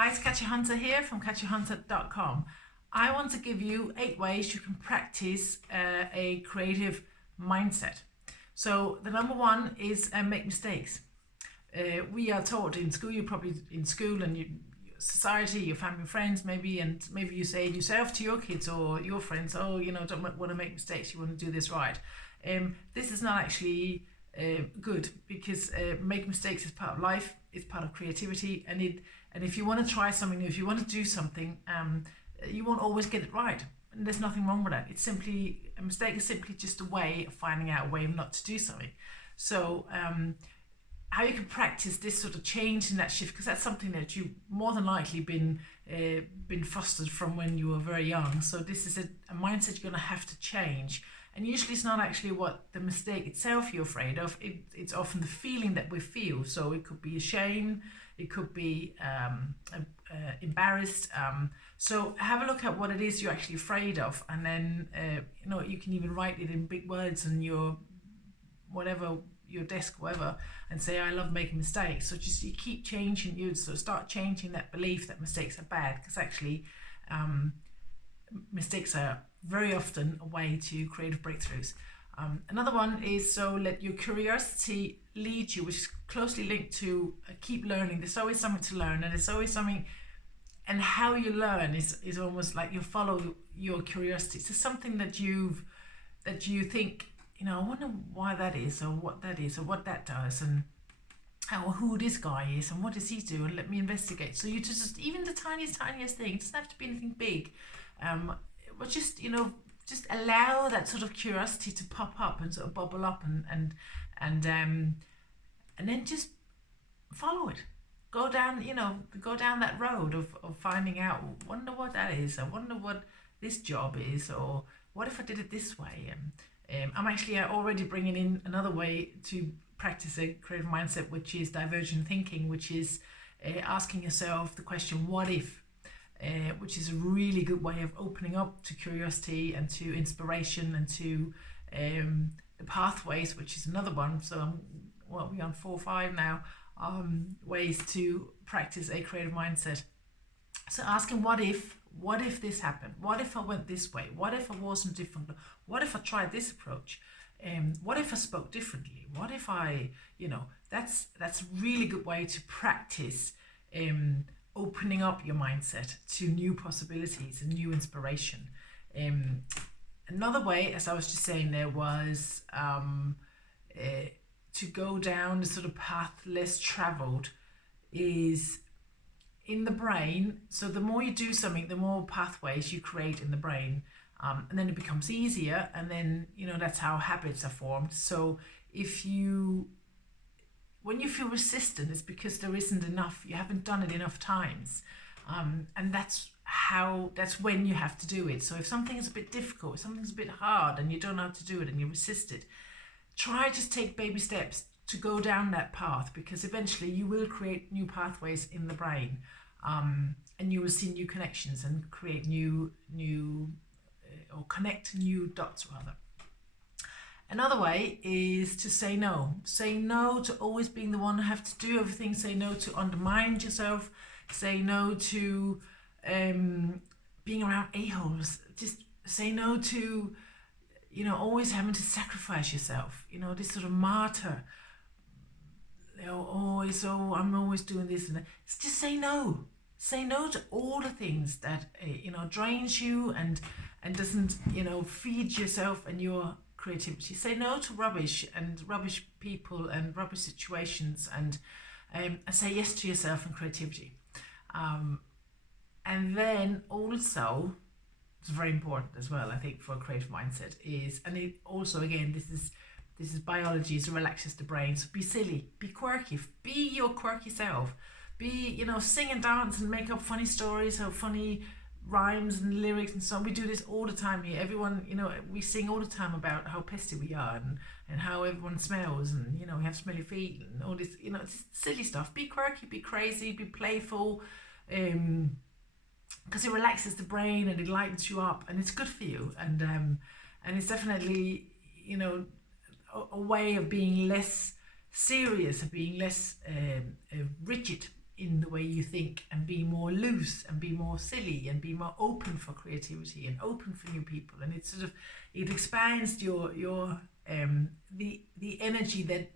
Hi, it's Katja Hunter here from katjahunter.com. I want to give you 8 ways you can practice a creative mindset. So the number one is make mistakes. We are taught in school, you're probably in school and your society, your family and friends maybe, and maybe you say yourself to your kids or your friends, oh, don't want to make mistakes, you want to do this right. This is not actually good, because making mistakes is part of life, it's part of creativity, and if you want to try something new, if you want to do something, you won't always get it right. And there's nothing wrong with that. It's simply, a mistake is simply just a way of finding out a way not to do something. So how you can practice this sort of change and that shift, because that's something that you more than likely been fostered from when you were very young. So this is a mindset you're going to have to change. And usually it's not actually what the mistake itself you're afraid of, it's often the feeling that we feel. So it could be a shame, it could be embarrassed. So have a look at what it is you're actually afraid of, and then you can even write it in big words on your your desk, whatever, and say, I love making mistakes. So just you keep changing, start changing that belief that mistakes are bad, because actually mistakes are very often a way to creative breakthroughs. Another one is, so let your curiosity lead you, which is closely linked to keep learning. There's always something to learn, and there's always something, and how you learn is almost like you follow your curiosity. So something that you think, I wonder why that is, or what that is, or what that does, and who this guy is, and what does he do, and let me investigate. So you just, even the tiniest thing, it doesn't have to be anything big, but just allow that sort of curiosity to pop up and sort of bubble up, and then just follow it. Go down that road of finding out, wonder what that is, I wonder what this job is, or what if I did it this way. I'm actually already bringing in another way to practice a creative mindset, which is divergent thinking, which is asking yourself the question, what if? Which is a really good way of opening up to curiosity and to inspiration and to the pathways, which is another one. So we're on 4 or 5 now, ways to practice a creative mindset. So asking, what if this happened? What if I went this way? What if I wasn't different? What if I tried this approach? What if I spoke differently? What if I, that's a really good way to practice opening up your mindset to new possibilities and new inspiration. Another way, as I was just saying there, was to go down the sort of path less traveled, is in the brain. So the more you do something, the more pathways you create in the brain, and then it becomes easier, and then that's how habits are formed. So when you feel resistant, it's because there isn't enough, you haven't done it enough times, and that's when you have to do it. So if something is a bit difficult, if something's a bit hard and you don't know how to do it and you resist it, try just take baby steps to go down that path, because eventually you will create new pathways in the brain, and you will see new connections and create or connect new dots rather. Another way is to say no. Say no to always being the one who have to do everything. Say no to undermine yourself. Say no to being around a-holes. Just say no to always having to sacrifice yourself. This sort of martyr. I'm always doing this and that. Just say no. Say no to all the things that drains you and doesn't feed yourself and your creativity. Say no to rubbish and rubbish people and rubbish situations, and say yes to yourself and creativity. And then also, it's very important as well, I think, for a creative mindset is, and it also, again, this is biology, it relaxes the brain. So be silly, be quirky, be your quirky self. Be, sing and dance and make up funny stories, or funny rhymes and lyrics and so on. We do this all the time here. Everyone, we sing all the time about how pesty we are and how everyone smells, and we have smelly feet and all this, it's silly stuff. Be quirky, be crazy, be playful, because it relaxes the brain and it lightens you up, and it's good for you, and it's definitely a way of being less serious, of being less rigid in the way you think, and be more loose and be more silly and be more open for creativity and open for new people. And it expands your the energy that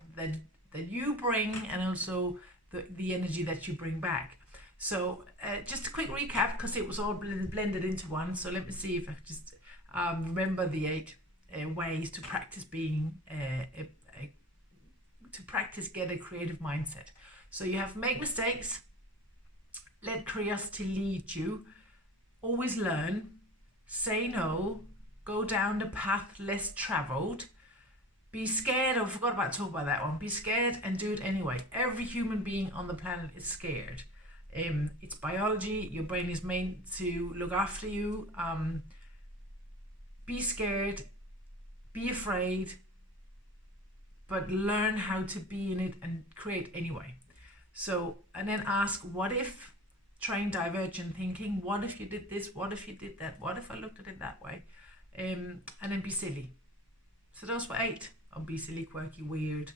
you bring, and also the energy that you bring back. So just a quick recap, because it was all blended into one. So let me see if I can just remember the 8 ways to practice being get a creative mindset. So you have make mistakes, let curiosity lead you, always learn, say no, go down the path less traveled, be scared. I forgot about to talk about that one. Be scared and do it anyway. Every human being on the planet is scared. It's biology. Your brain is made to look after you. Be scared, be afraid, but learn how to be in it and create anyway. So, and then ask, what if? Train divergent thinking. What if you did this? What if you did that? What if I looked at it that way? And then be silly. So those were 8. Be silly, quirky, weird,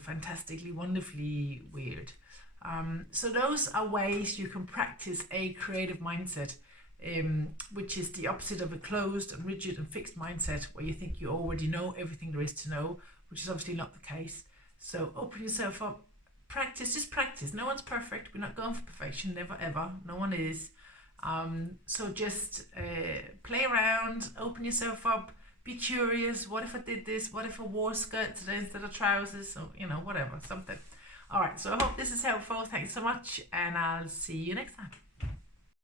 fantastically, wonderfully weird. So those are ways you can practice a creative mindset, which is the opposite of a closed and rigid and fixed mindset where you think you already know everything there is to know, which is obviously not the case. So open yourself up, practice, just practice. No one's perfect. We're not going for perfection, never ever. No one is. So just play around, open yourself up, be curious. What if I did this? What if I wore skirts today instead of trousers? So, whatever, something. All right, so I hope this is helpful. Thanks so much, and I'll see you next time.